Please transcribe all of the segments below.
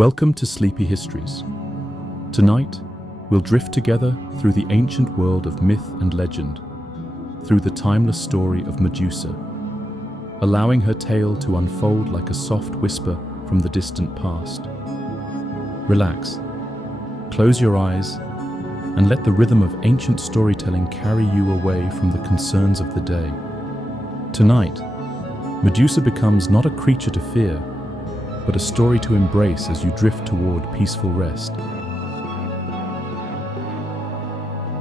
Welcome to Sleepy Histories. Tonight, we'll drift together through the ancient world of myth and legend, through the timeless story of Medusa, allowing her tale to unfold like a soft whisper from the distant past. Relax, close your eyes, and let the rhythm of ancient storytelling carry you away from the concerns of the day. Tonight, Medusa becomes not a creature to fear, but a story to embrace as you drift toward peaceful rest.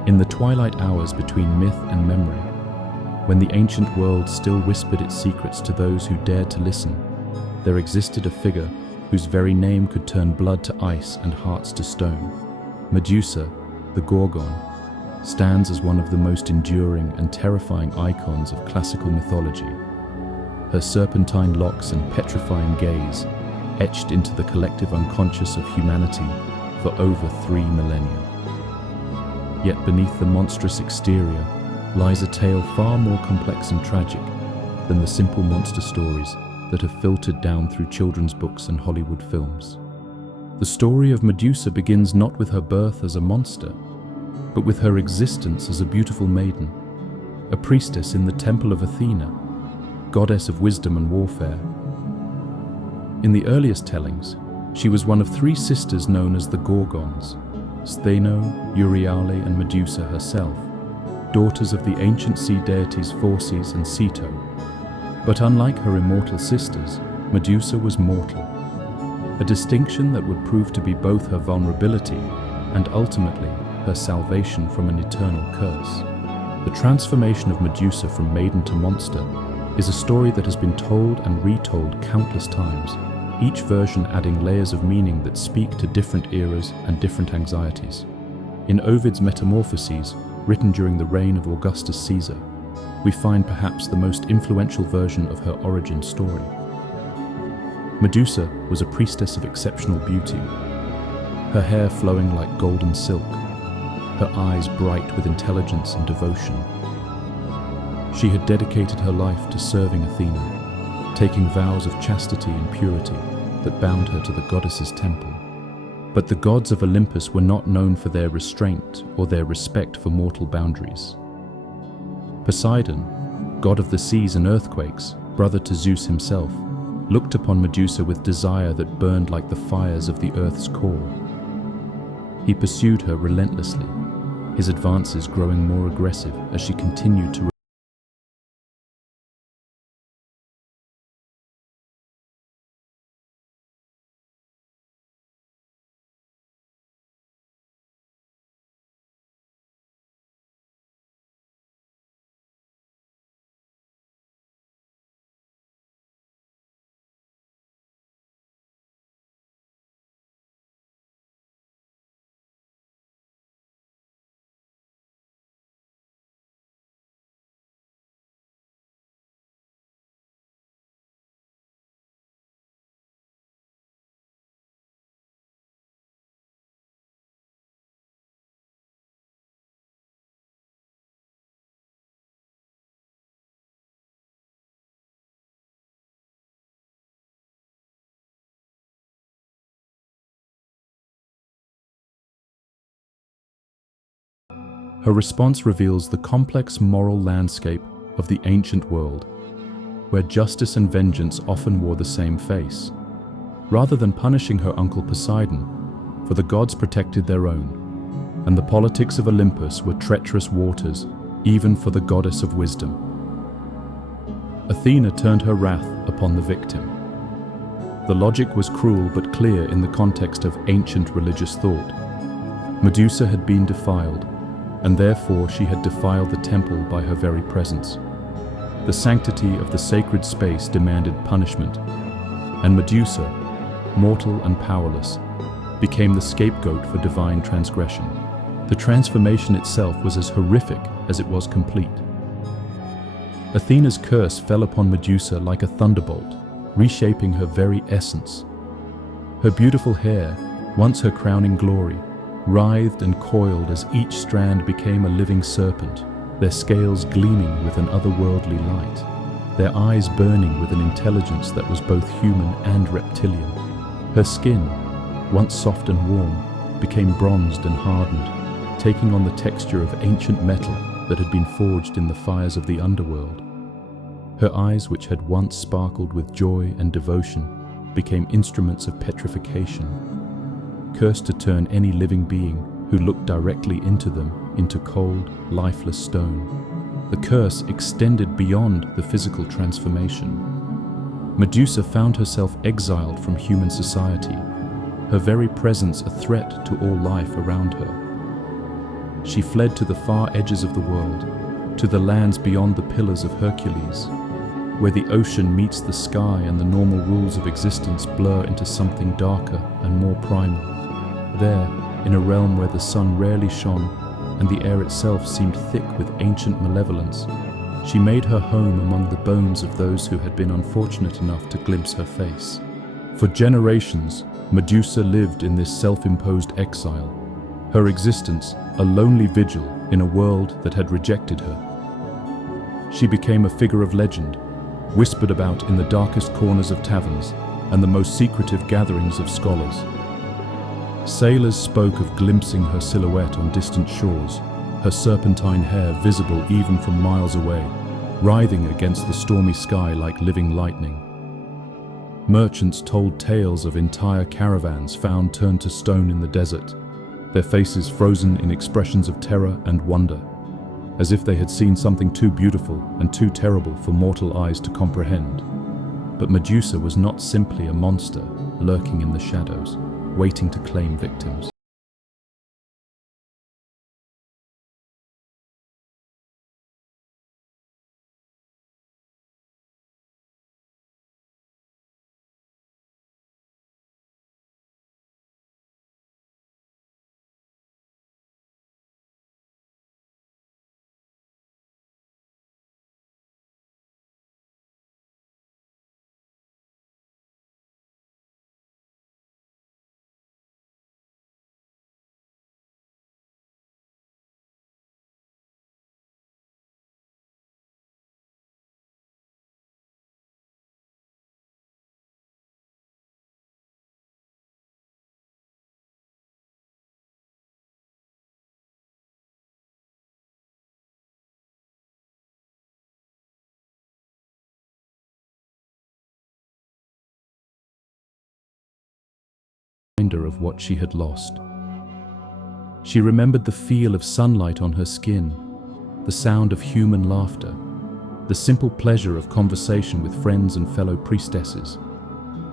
In the twilight hours between myth and memory, when the ancient world still whispered its secrets to those who dared to listen, there existed a figure whose very name could turn blood to ice and hearts to stone. Medusa, the Gorgon, stands as one of the most enduring and terrifying icons of classical mythology. Her serpentine locks and petrifying gaze etched into the collective unconscious of humanity for over 3 millennia. Yet beneath the monstrous exterior lies a tale far more complex and tragic than the simple monster stories that have filtered down through children's books and Hollywood films. The story of Medusa begins not with her birth as a monster, but with her existence as a beautiful maiden, a priestess in the temple of Athena, goddess of wisdom and warfare. In the earliest tellings, she was one of 3 sisters known as the Gorgons, Stheno, Euryale, and Medusa herself, daughters of the ancient sea deities Phorcys and Ceto. But unlike her immortal sisters, Medusa was mortal, a distinction that would prove to be both her vulnerability and ultimately her salvation from an eternal curse. The transformation of Medusa from maiden to monster is a story that has been told and retold countless times, each version adding layers of meaning that speak to different eras and different anxieties. In Ovid's Metamorphoses, written during the reign of Augustus Caesar, we find perhaps the most influential version of her origin story. Medusa was a priestess of exceptional beauty, her hair flowing like golden silk, her eyes bright with intelligence and devotion. She had dedicated her life to serving Athena, taking vows of chastity and purity that bound her to the goddess's temple. But the gods of Olympus were not known for their restraint or their respect for mortal boundaries. Poseidon, god of the seas and earthquakes, brother to Zeus himself, looked upon Medusa with desire that burned like the fires of the earth's core. He pursued her relentlessly, his advances growing more aggressive as she continued to Her response reveals the complex moral landscape of the ancient world, where justice and vengeance often wore the same face. Rather than punishing her uncle Poseidon, for the gods protected their own, and the politics of Olympus were treacherous waters, even for the goddess of wisdom. Athena turned her wrath upon the victim. The logic was cruel but clear in the context of ancient religious thought. Medusa had been defiled, and therefore she had defiled the temple by her very presence. The sanctity of the sacred space demanded punishment, and Medusa, mortal and powerless, became the scapegoat for divine transgression. The transformation itself was as horrific as it was complete. Athena's curse fell upon Medusa like a thunderbolt, reshaping her very essence. Her beautiful hair, once her crowning glory, writhed and coiled as each strand became a living serpent, their scales gleaming with an otherworldly light, their eyes burning with an intelligence that was both human and reptilian. Her skin, once soft and warm, became bronzed and hardened, taking on the texture of ancient metal that had been forged in the fires of the underworld. Her eyes, which had once sparkled with joy and devotion, became instruments of petrification, cursed to turn any living being who looked directly into them into cold, lifeless stone. The curse extended beyond the physical transformation. Medusa found herself exiled from human society, her very presence a threat to all life around her. She fled to the far edges of the world, to the lands beyond the Pillars of Hercules, where the ocean meets the sky and the normal rules of existence blur into something darker and more primal. There, in a realm where the sun rarely shone and the air itself seemed thick with ancient malevolence, she made her home among the bones of those who had been unfortunate enough to glimpse her face. For generations, Medusa lived in this self-imposed exile, her existence a lonely vigil in a world that had rejected her. She became a figure of legend, whispered about in the darkest corners of taverns and the most secretive gatherings of scholars. Sailors spoke of glimpsing her silhouette on distant shores, her serpentine hair visible even from miles away, writhing against the stormy sky like living lightning. Merchants told tales of entire caravans found turned to stone in the desert, their faces frozen in expressions of terror and wonder, as if they had seen something too beautiful and too terrible for mortal eyes to comprehend. But Medusa was not simply a monster lurking in the shadows, waiting to claim victims. Reminder of what she had lost. She remembered the feel of sunlight on her skin, the sound of human laughter, the simple pleasure of conversation with friends and fellow priestesses.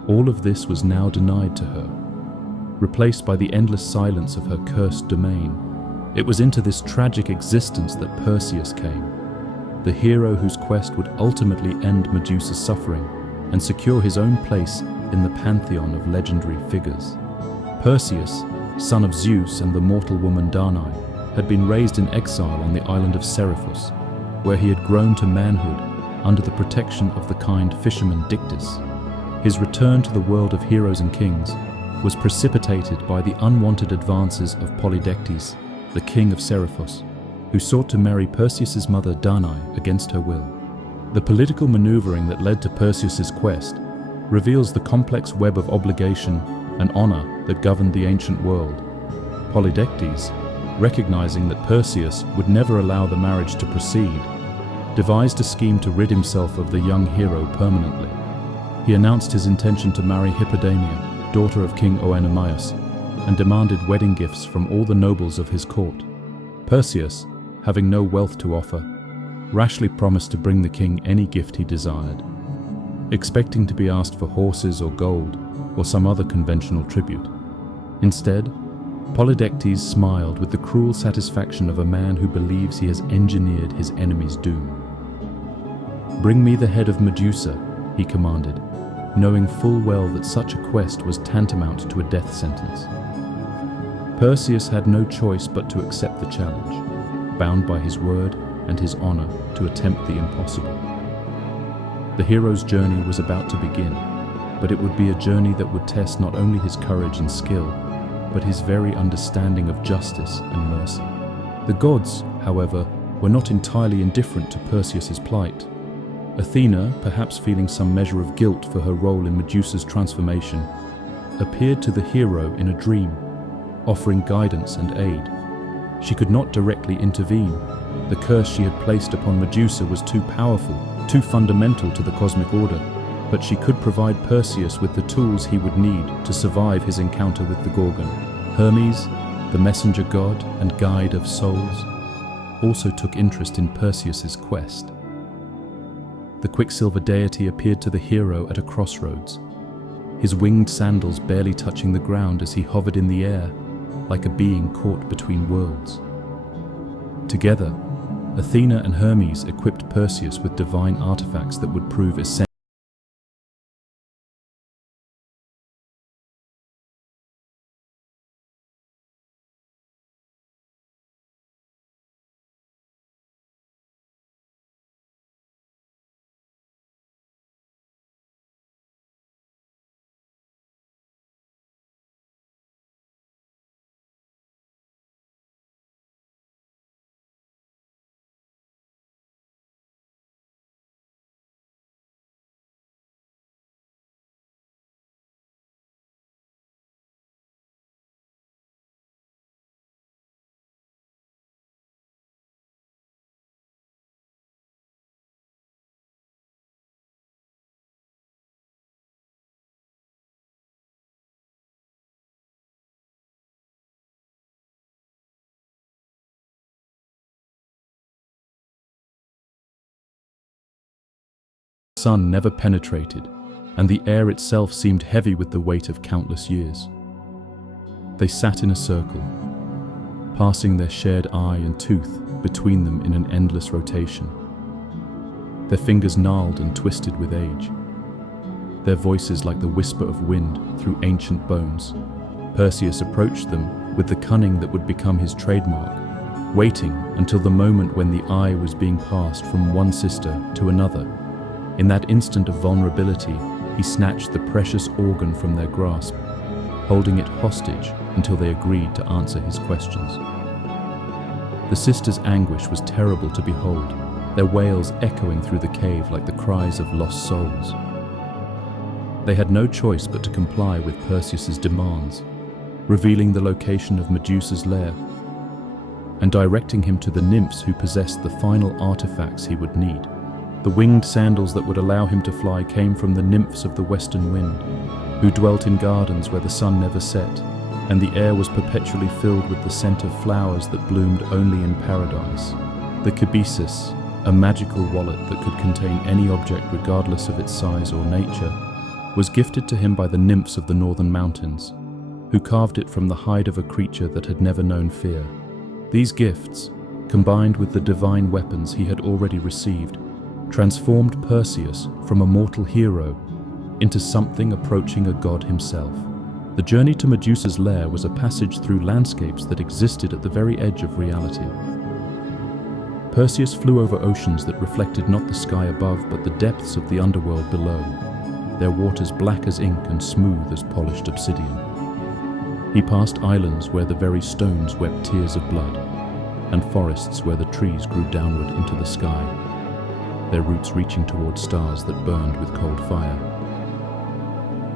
All of this was now denied to her, replaced by the endless silence of her cursed domain. It was into this tragic existence that Perseus came, the hero whose quest would ultimately end Medusa's suffering and secure his own place in the pantheon of legendary figures. Perseus, son of Zeus and the mortal woman Danae, had been raised in exile on the island of Seriphus, where he had grown to manhood under the protection of the kind fisherman Dictys. His return to the world of heroes and kings was precipitated by the unwanted advances of Polydectes, the king of Seriphus, who sought to marry Perseus's mother Danae against her will. The political maneuvering that led to Perseus's quest reveals the complex web of obligation and honor that governed the ancient world. Polydectes, recognizing that Perseus would never allow the marriage to proceed, devised a scheme to rid himself of the young hero permanently. He announced his intention to marry Hippodamia, daughter of King Oenomaus, and demanded wedding gifts from all the nobles of his court. Perseus, having no wealth to offer, rashly promised to bring the king any gift he desired, expecting to be asked for horses or gold or some other conventional tribute. Instead, Polydectes smiled with the cruel satisfaction of a man who believes he has engineered his enemy's doom. "Bring me the head of Medusa," he commanded, knowing full well that such a quest was tantamount to a death sentence. Perseus had no choice but to accept the challenge, bound by his word and his honor to attempt the impossible. The hero's journey was about to begin, but it would be a journey that would test not only his courage and skill, but his very understanding of justice and mercy. The gods, however, were not entirely indifferent to Perseus's plight. Athena, perhaps feeling some measure of guilt for her role in Medusa's transformation, appeared to the hero in a dream, offering guidance and aid. She could not directly intervene. The curse she had placed upon Medusa was too powerful, too fundamental to the cosmic order, but she could provide Perseus with the tools he would need to survive his encounter with the Gorgon. Hermes, the messenger god and guide of souls, also took interest in Perseus's quest. The Quicksilver deity appeared to the hero at a crossroads, his winged sandals barely touching the ground as he hovered in the air, like a being caught between worlds. Together, Athena and Hermes equipped Perseus with divine artifacts that would prove essential. The sun never penetrated, and the air itself seemed heavy with the weight of countless years. They sat in a circle, passing their shared eye and tooth between them in an endless rotation. Their fingers gnarled and twisted with age, their voices like the whisper of wind through ancient bones. Perseus approached them with the cunning that would become his trademark, waiting until the moment when the eye was being passed from one sister to another. In that instant of vulnerability, he snatched the precious organ from their grasp, holding it hostage until they agreed to answer his questions. The sisters' anguish was terrible to behold, their wails echoing through the cave like the cries of lost souls. They had no choice but to comply with Perseus's demands, revealing the location of Medusa's lair and directing him to the nymphs who possessed the final artifacts he would need. The winged sandals that would allow him to fly came from the nymphs of the western wind, who dwelt in gardens where the sun never set, and the air was perpetually filled with the scent of flowers that bloomed only in paradise. The cabesus, a magical wallet that could contain any object regardless of its size or nature, was gifted to him by the nymphs of the northern mountains, who carved it from the hide of a creature that had never known fear. These gifts, combined with the divine weapons he had already received, transformed Perseus from a mortal hero into something approaching a god himself. The journey to Medusa's lair was a passage through landscapes that existed at the very edge of reality. Perseus flew over oceans that reflected not the sky above but the depths of the underworld below, their waters black as ink and smooth as polished obsidian. He passed islands where the very stones wept tears of blood, and forests where the trees grew downward into the sky, their roots reaching towards stars that burned with cold fire.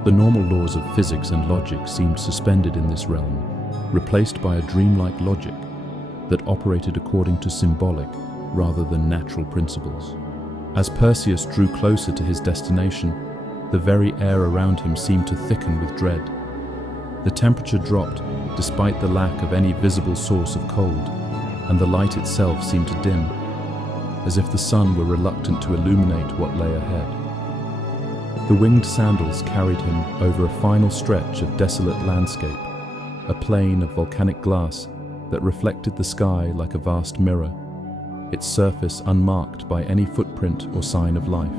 The normal laws of physics and logic seemed suspended in this realm, replaced by a dreamlike logic that operated according to symbolic rather than natural principles. As Perseus drew closer to his destination, the very air around him seemed to thicken with dread. The temperature dropped despite the lack of any visible source of cold, and the light itself seemed to dim, as if the sun were reluctant to illuminate what lay ahead. The winged sandals carried him over a final stretch of desolate landscape, a plain of volcanic glass that reflected the sky like a vast mirror, its surface unmarked by any footprint or sign of life.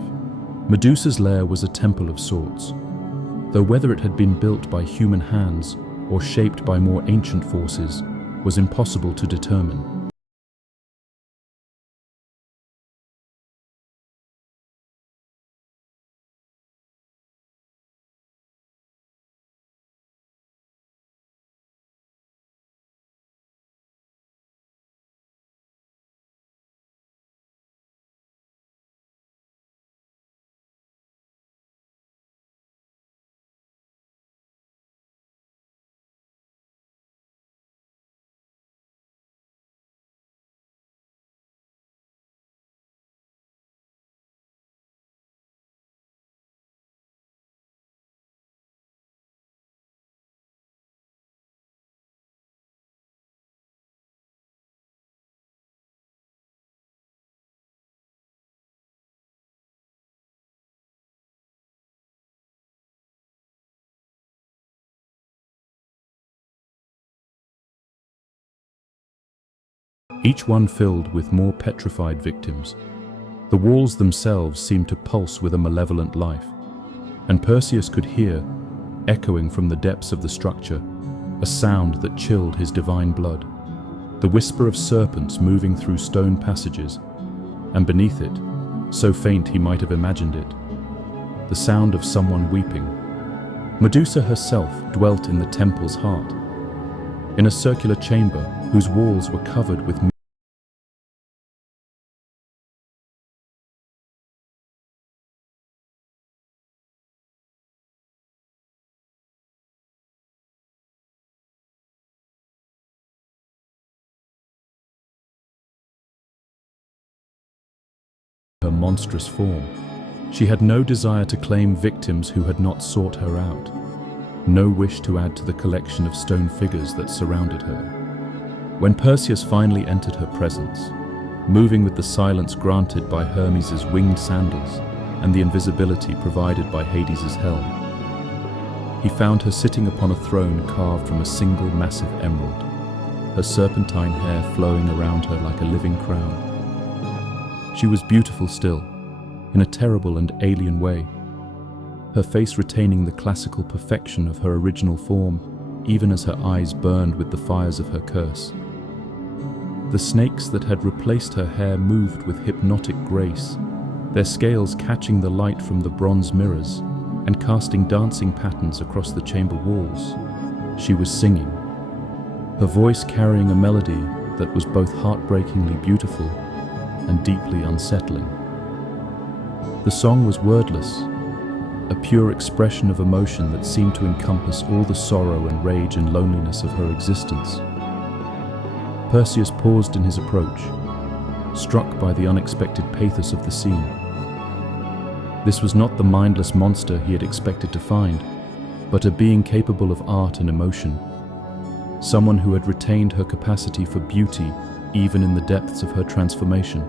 Medusa's lair was a temple of sorts, though whether it had been built by human hands or shaped by more ancient forces was impossible to determine. each one filled with more petrified victims. The walls themselves seemed to pulse with a malevolent life, and Perseus could hear, echoing from the depths of the structure, a sound that chilled his divine blood. The whisper of serpents moving through stone passages, and beneath it, so faint he might have imagined it, the sound of someone weeping. Medusa herself dwelt in the temple's heart, in a circular chamber whose walls were covered with her monstrous form. She had no desire to claim victims who had not sought her out, no wish to add to the collection of stone figures that surrounded her. When Perseus finally entered her presence, moving with the silence granted by Hermes' winged sandals and the invisibility provided by Hades' helm, he found her sitting upon a throne carved from a single massive emerald, her serpentine hair flowing around her like a living crown. She was beautiful still, in a terrible and alien way, her face retaining the classical perfection of her original form, even as her eyes burned with the fires of her curse. The snakes that had replaced her hair moved with hypnotic grace, their scales catching the light from the bronze mirrors and casting dancing patterns across the chamber walls. She was singing, her voice carrying a melody that was both heartbreakingly beautiful and deeply unsettling. The song was wordless, a pure expression of emotion that seemed to encompass all the sorrow and rage and loneliness of her existence. Perseus paused in his approach, struck by the unexpected pathos of the scene. This was not the mindless monster he had expected to find, but a being capable of art and emotion, someone who had retained her capacity for beauty even in the depths of her transformation.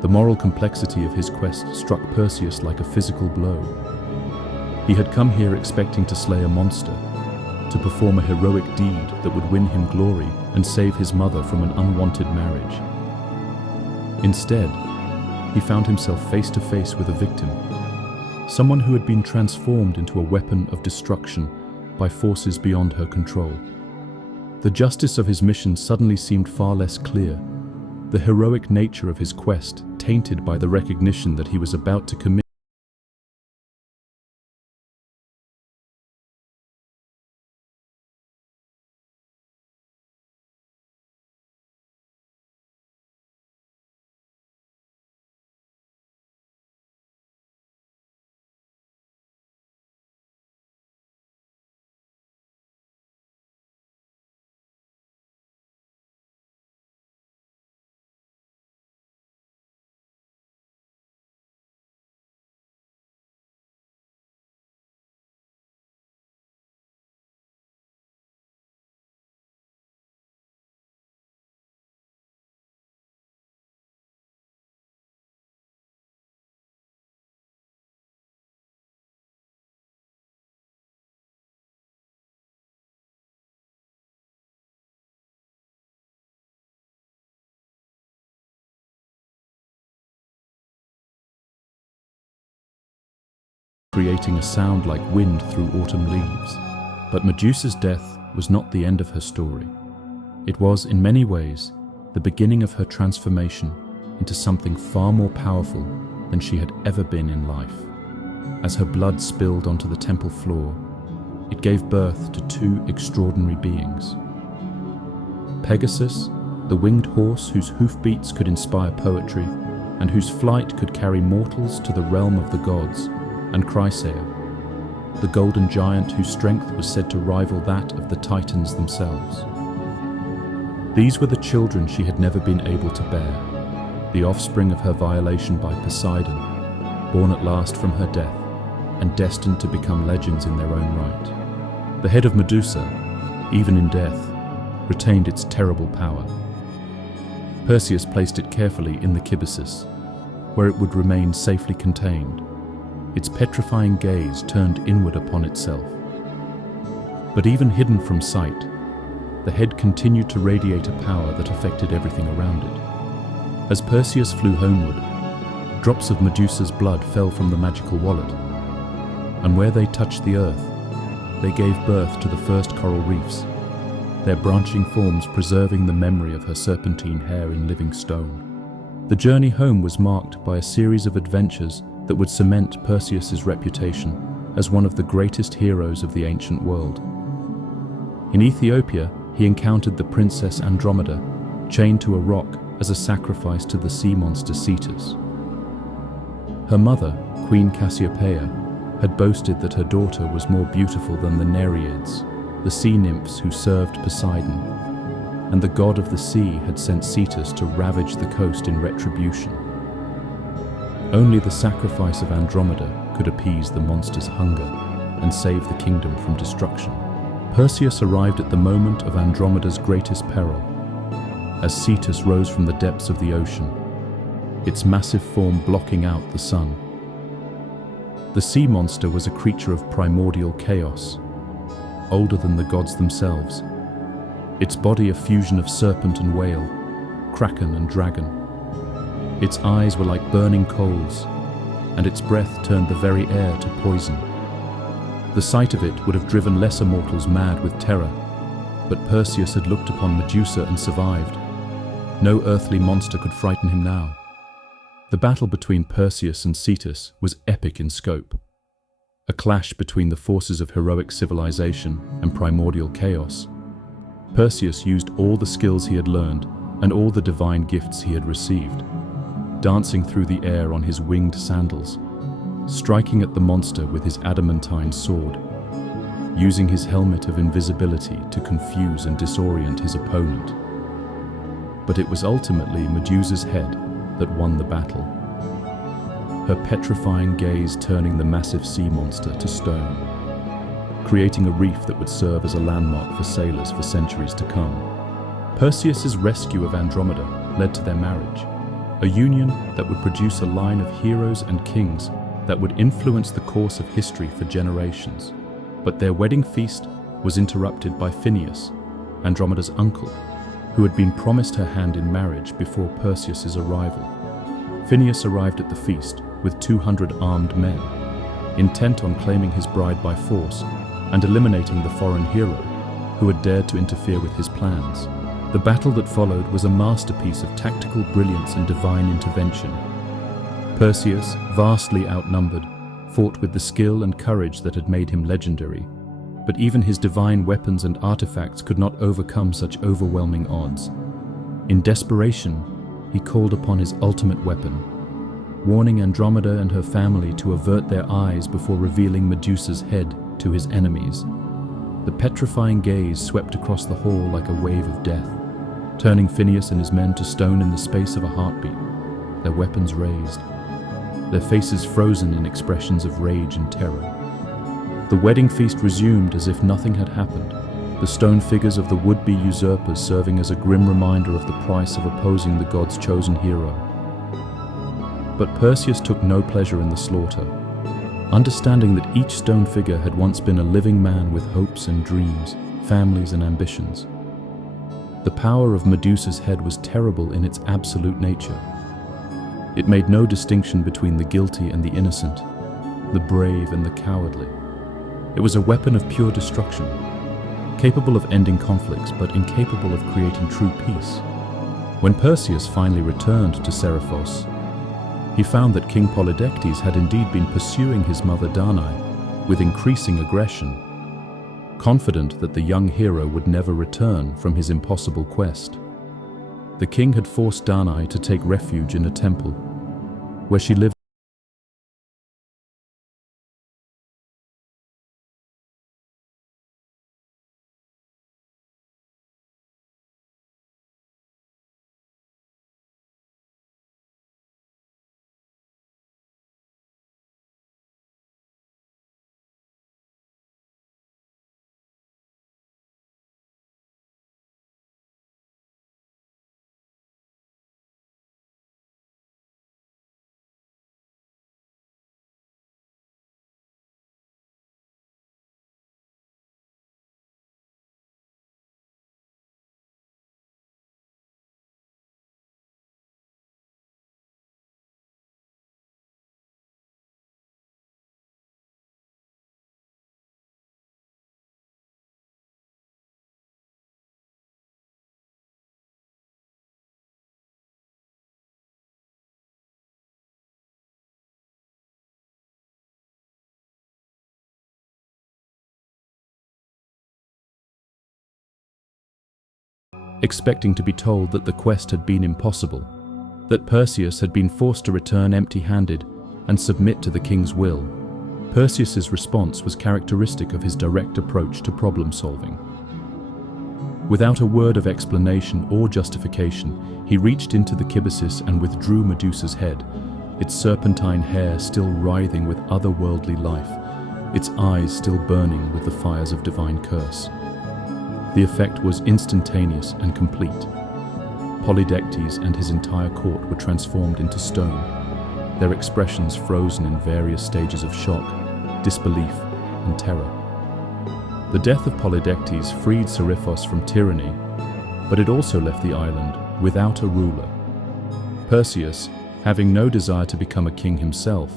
The moral complexity of his quest struck Perseus like a physical blow. He had come here expecting to slay a monster, to perform a heroic deed that would win him glory and save his mother from an unwanted marriage. Instead, he found himself face to face with a victim, someone who had been transformed into a weapon of destruction by forces beyond her control. The justice of his mission suddenly seemed far less clear, the heroic nature of his quest tainted by the recognition that he was about to commit creating a sound like wind through autumn leaves. But Medusa's death was not the end of her story. It was, in many ways, the beginning of her transformation into something far more powerful than she had ever been in life. As her blood spilled onto the temple floor, it gave birth to two extraordinary beings. Pegasus, the winged horse whose hoofbeats could inspire poetry and whose flight could carry mortals to the realm of the gods, and Chrysaor, the golden giant whose strength was said to rival that of the Titans themselves. These were the children she had never been able to bear, the offspring of her violation by Poseidon, born at last from her death, and destined to become legends in their own right. The head of Medusa, even in death, retained its terrible power. Perseus placed it carefully in the kibyssus, where it would remain safely contained, its petrifying gaze turned inward upon itself. But even hidden from sight, the head continued to radiate a power that affected everything around it. As Perseus flew homeward, drops of Medusa's blood fell from the magical wallet, and where they touched the earth, they gave birth to the first coral reefs, their branching forms preserving the memory of her serpentine hair in living stone. The journey home was marked by a series of adventures that would cement Perseus's reputation as one of the greatest heroes of the ancient world. In Ethiopia, he encountered the princess Andromeda, chained to a rock as a sacrifice to the sea monster Cetus. Her mother, Queen Cassiopeia, had boasted that her daughter was more beautiful than the Nereids, the sea nymphs who served Poseidon, and the god of the sea had sent Cetus to ravage the coast in retribution. Only the sacrifice of Andromeda could appease the monster's hunger and save the kingdom from destruction. Perseus arrived at the moment of Andromeda's greatest peril, as Cetus rose from the depths of the ocean, its massive form blocking out the sun. The sea monster was a creature of primordial chaos, older than the gods themselves, its body a fusion of serpent and whale, kraken and dragon. Its eyes were like burning coals, and its breath turned the very air to poison. The sight of it would have driven lesser mortals mad with terror, but Perseus had looked upon Medusa and survived. No earthly monster could frighten him now. The battle between Perseus and Cetus was epic in scope. A clash between the forces of heroic civilization and primordial chaos. Perseus used all the skills he had learned and all the divine gifts he had received, dancing through the air on his winged sandals, striking at the monster with his adamantine sword, using his helmet of invisibility to confuse and disorient his opponent. But it was ultimately Medusa's head that won the battle, her petrifying gaze turning the massive sea monster to stone, creating a reef that would serve as a landmark for sailors for centuries to come. Perseus's rescue of Andromeda led to their marriage, a union that would produce a line of heroes and kings that would influence the course of history for generations. But their wedding feast was interrupted by Phineus, Andromeda's uncle, who had been promised her hand in marriage before Perseus's arrival. Phineus arrived at the feast with 200 armed men, intent on claiming his bride by force and eliminating the foreign hero who had dared to interfere with his plans. The battle that followed was a masterpiece of tactical brilliance and divine intervention. Perseus, vastly outnumbered, fought with the skill and courage that had made him legendary, but even his divine weapons and artifacts could not overcome such overwhelming odds. In desperation, he called upon his ultimate weapon, warning Andromeda and her family to avert their eyes before revealing Medusa's head to his enemies. The petrifying gaze swept across the hall like a wave of death, turning Phineus and his men to stone in the space of a heartbeat, their weapons raised, their faces frozen in expressions of rage and terror. The wedding feast resumed as if nothing had happened, the stone figures of the would-be usurpers serving as a grim reminder of the price of opposing the god's chosen hero. But Perseus took no pleasure in the slaughter, understanding that each stone figure had once been a living man with hopes and dreams, families and ambitions. The power of Medusa's head was terrible in its absolute nature. It made no distinction between the guilty and the innocent, the brave and the cowardly. It was a weapon of pure destruction, capable of ending conflicts but incapable of creating true peace. When Perseus finally returned to Seriphos, he found that King Polydectes had indeed been pursuing his mother Danae with increasing aggression, confident that the young hero would never return from his impossible quest. The king had forced Danae to take refuge in a temple, where she lived expecting to be told that the quest had been impossible, that Perseus had been forced to return empty-handed and submit to the king's will. Perseus's response was characteristic of his direct approach to problem-solving. Without a word of explanation or justification, he reached into the kibbasis and withdrew Medusa's head, its serpentine hair still writhing with otherworldly life, its eyes still burning with the fires of divine curse. The effect was instantaneous and complete. Polydectes and his entire court were transformed into stone, their expressions frozen in various stages of shock, disbelief, and terror. The death of Polydectes freed Seriphos from tyranny, but it also left the island without a ruler. Perseus, having no desire to become a king himself,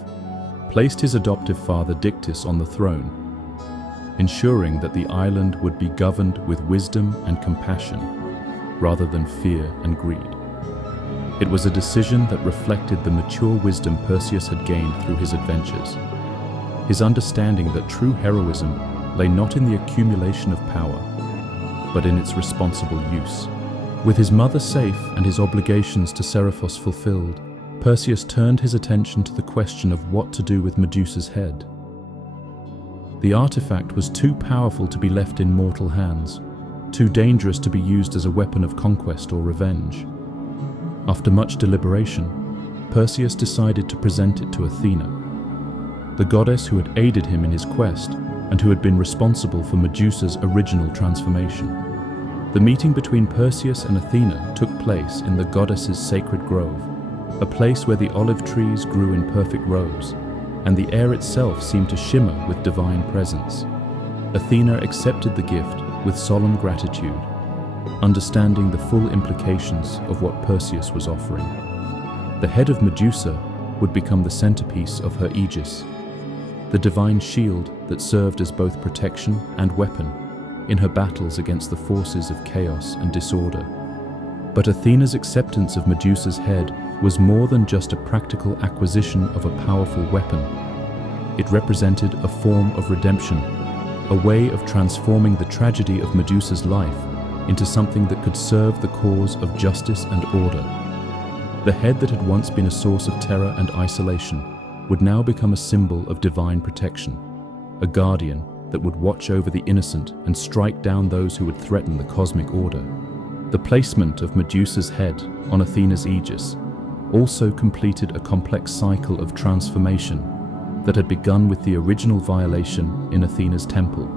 placed his adoptive father Dictys on the throne, ensuring that the island would be governed with wisdom and compassion, rather than fear and greed. It was a decision that reflected the mature wisdom Perseus had gained through his adventures, his understanding that true heroism lay not in the accumulation of power, but in its responsible use. With his mother safe and his obligations to Seriphos fulfilled, Perseus turned his attention to the question of what to do with Medusa's head. The artifact was too powerful to be left in mortal hands, too dangerous to be used as a weapon of conquest or revenge. After much deliberation, Perseus decided to present it to Athena, the goddess who had aided him in his quest and who had been responsible for Medusa's original transformation. The meeting between Perseus and Athena took place in the goddess's sacred grove, a place where the olive trees grew in perfect rows, and the air itself seemed to shimmer with divine presence. Athena accepted the gift with solemn gratitude, understanding the full implications of what Perseus was offering. The head of Medusa would become the centerpiece of her aegis, the divine shield that served as both protection and weapon in her battles against the forces of chaos and disorder. But Athena's acceptance of Medusa's head was more than just a practical acquisition of a powerful weapon. It represented a form of redemption, a way of transforming the tragedy of Medusa's life into something that could serve the cause of justice and order. The head that had once been a source of terror and isolation would now become a symbol of divine protection, a guardian that would watch over the innocent and strike down those who would threaten the cosmic order. The placement of Medusa's head on Athena's aegis also completed a complex cycle of transformation that had begun with the original violation in Athena's temple.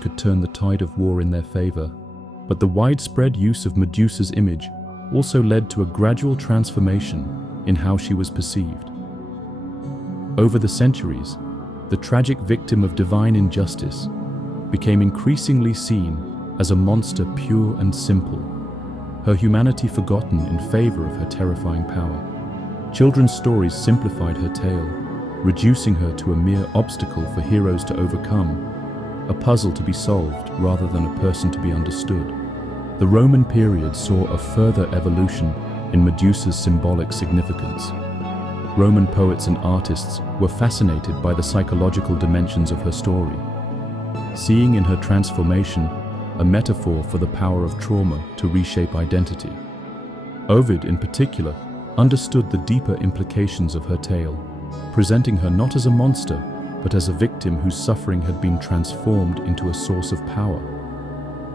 Could turn the tide of war in their favor, but the widespread use of Medusa's image also led to a gradual transformation in how she was perceived. Over the centuries, the tragic victim of divine injustice became increasingly seen as a monster pure and simple, her humanity forgotten in favor of her terrifying power. Children's stories simplified her tale, reducing her to a mere obstacle for heroes to overcome, a puzzle to be solved rather than a person to be understood. The Roman period saw a further evolution in Medusa's symbolic significance. Roman poets and artists were fascinated by the psychological dimensions of her story, seeing in her transformation a metaphor for the power of trauma to reshape identity. Ovid, in particular, understood the deeper implications of her tale, presenting her not as a monster, but as a victim whose suffering had been transformed into a source of power.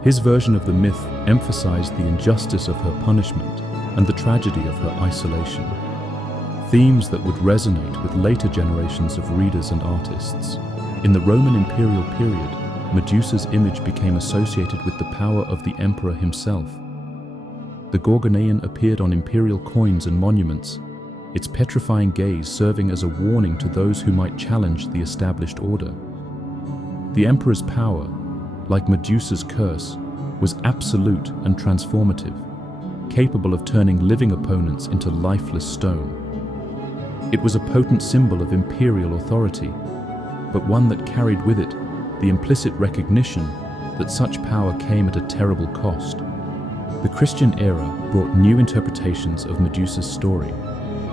His version of the myth emphasized the injustice of her punishment and the tragedy of her isolation, themes that would resonate with later generations of readers and artists. In the Roman imperial period, Medusa's image became associated with the power of the emperor himself. The Gorgonean appeared on imperial coins and monuments, its petrifying gaze serving as a warning to those who might challenge the established order. The emperor's power, like Medusa's curse, was absolute and transformative, capable of turning living opponents into lifeless stone. It was a potent symbol of imperial authority, but one that carried with it the implicit recognition that such power came at a terrible cost. The Christian era brought new interpretations of Medusa's story,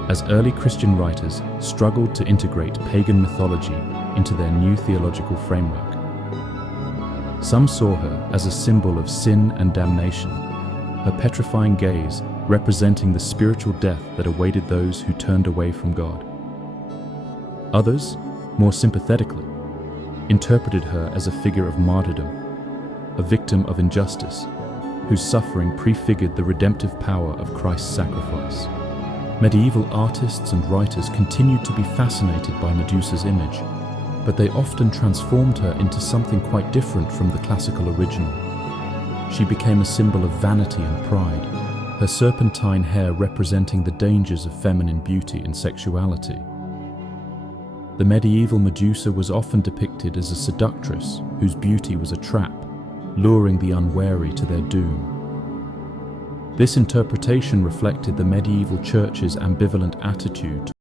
as early Christian writers struggled to integrate pagan mythology into their new theological framework. Some saw her as a symbol of sin and damnation, her petrifying gaze representing the spiritual death that awaited those who turned away from God. Others, more sympathetically, interpreted her as a figure of martyrdom, a victim of injustice, whose suffering prefigured the redemptive power of Christ's sacrifice. Medieval artists and writers continued to be fascinated by Medusa's image, but they often transformed her into something quite different from the classical original. She became a symbol of vanity and pride, her serpentine hair representing the dangers of feminine beauty and sexuality. The medieval Medusa was often depicted as a seductress whose beauty was a trap, luring the unwary to their doom. This interpretation reflected the medieval church's ambivalent attitude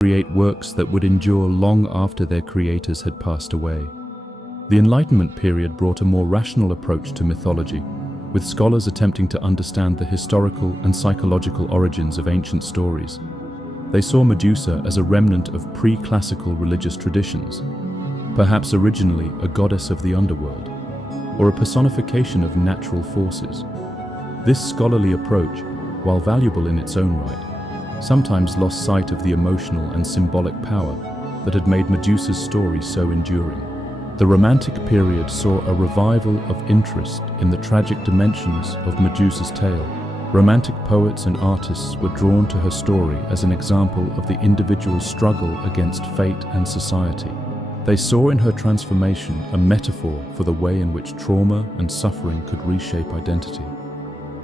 to create works that would endure long after their creators had passed away. The Enlightenment period brought a more rational approach to mythology, with scholars attempting to understand the historical and psychological origins of ancient stories. They saw Medusa as a remnant of pre-classical religious traditions, perhaps originally a goddess of the underworld, or a personification of natural forces. This scholarly approach, while valuable in its own right, sometimes lost sight of the emotional and symbolic power that had made Medusa's story so enduring. The Romantic period saw a revival of interest in the tragic dimensions of Medusa's tale. Romantic poets and artists were drawn to her story as an example of the individual's struggle against fate and society. They saw in her transformation a metaphor for the way in which trauma and suffering could reshape identity,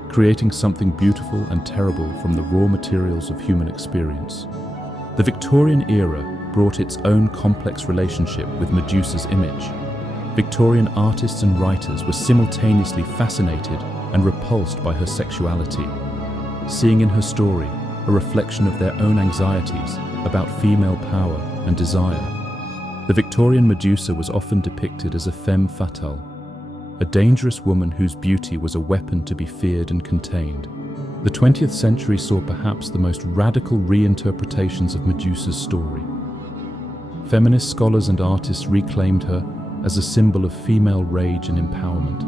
creating something beautiful and terrible from the raw materials of human experience. The Victorian era brought its own complex relationship with Medusa's image. Victorian artists and writers were simultaneously fascinated and repulsed by her sexuality, seeing in her story a reflection of their own anxieties about female power and desire. The Victorian Medusa was often depicted as a femme fatale, a dangerous woman whose beauty was a weapon to be feared and contained. The 20th century saw perhaps the most radical reinterpretations of Medusa's story. Feminist scholars and artists reclaimed her as a symbol of female rage and empowerment,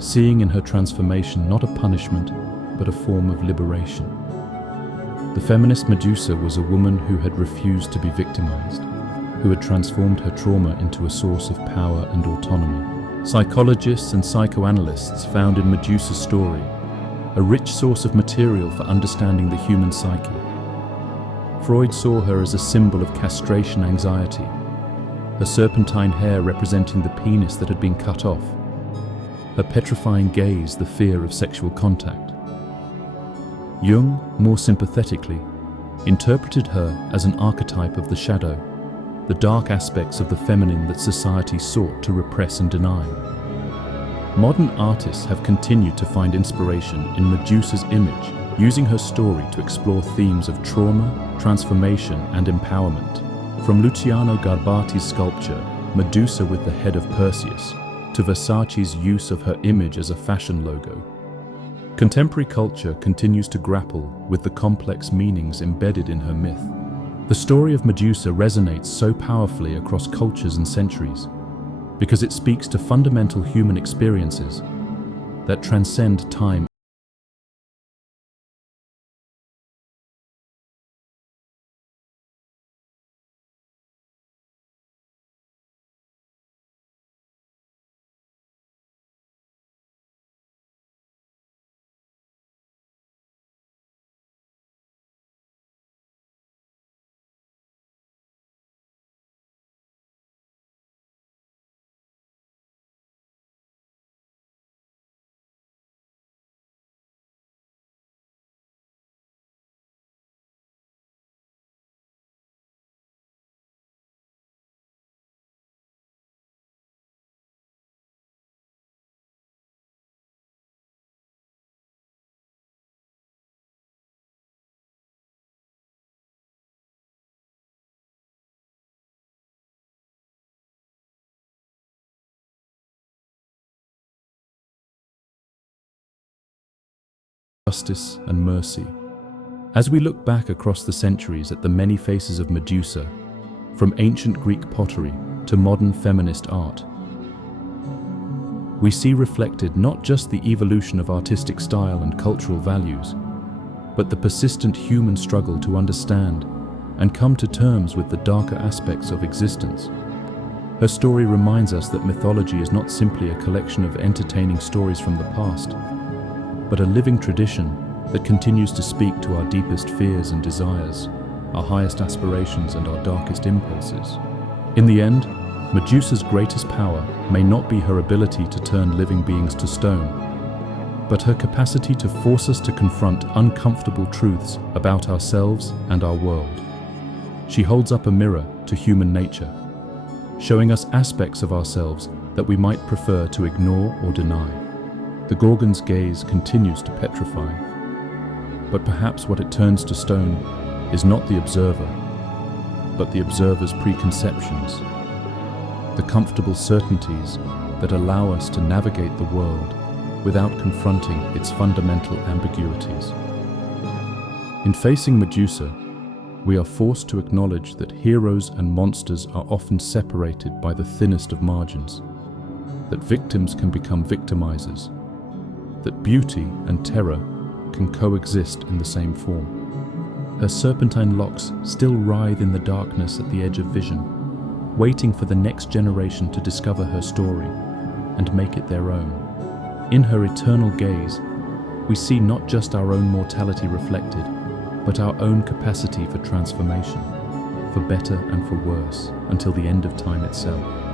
seeing in her transformation not a punishment, but a form of liberation. The feminist Medusa was a woman who had refused to be victimized, who had transformed her trauma into a source of power and autonomy. Psychologists and psychoanalysts found in Medusa's story a rich source of material for understanding the human psyche. Freud saw her as a symbol of castration anxiety, her serpentine hair representing the penis that had been cut off, her petrifying gaze the fear of sexual contact. Jung, more sympathetically, interpreted her as an archetype of the shadow, the dark aspects of the feminine that society sought to repress and deny. Modern artists have continued to find inspiration in Medusa's image, using her story to explore themes of trauma, transformation, and empowerment. From Luciano Garbati's sculpture, Medusa with the head of Perseus, to Versace's use of her image as a fashion logo. Contemporary culture continues to grapple with the complex meanings embedded in her myth. The story of Medusa resonates so powerfully across cultures and centuries because it speaks to fundamental human experiences that transcend time. Justice and mercy. As we look back across the centuries at the many faces of Medusa, from ancient Greek pottery to modern feminist art, we see reflected not just the evolution of artistic style and cultural values, but the persistent human struggle to understand and come to terms with the darker aspects of existence. Her story reminds us that mythology is not simply a collection of entertaining stories from the past, but a living tradition that continues to speak to our deepest fears and desires, our highest aspirations and our darkest impulses. In the end, Medusa's greatest power may not be her ability to turn living beings to stone, but her capacity to force us to confront uncomfortable truths about ourselves and our world. She holds up a mirror to human nature, showing us aspects of ourselves that we might prefer to ignore or deny. The Gorgon's gaze continues to petrify, but perhaps what it turns to stone is not the observer, but the observer's preconceptions, the comfortable certainties that allow us to navigate the world without confronting its fundamental ambiguities. In facing Medusa, we are forced to acknowledge that heroes and monsters are often separated by the thinnest of margins, that victims can become victimizers, that beauty and terror can coexist in the same form. Her serpentine locks still writhe in the darkness at the edge of vision, waiting for the next generation to discover her story and make it their own. In her eternal gaze, we see not just our own mortality reflected, but our own capacity for transformation, for better and for worse, until the end of time itself.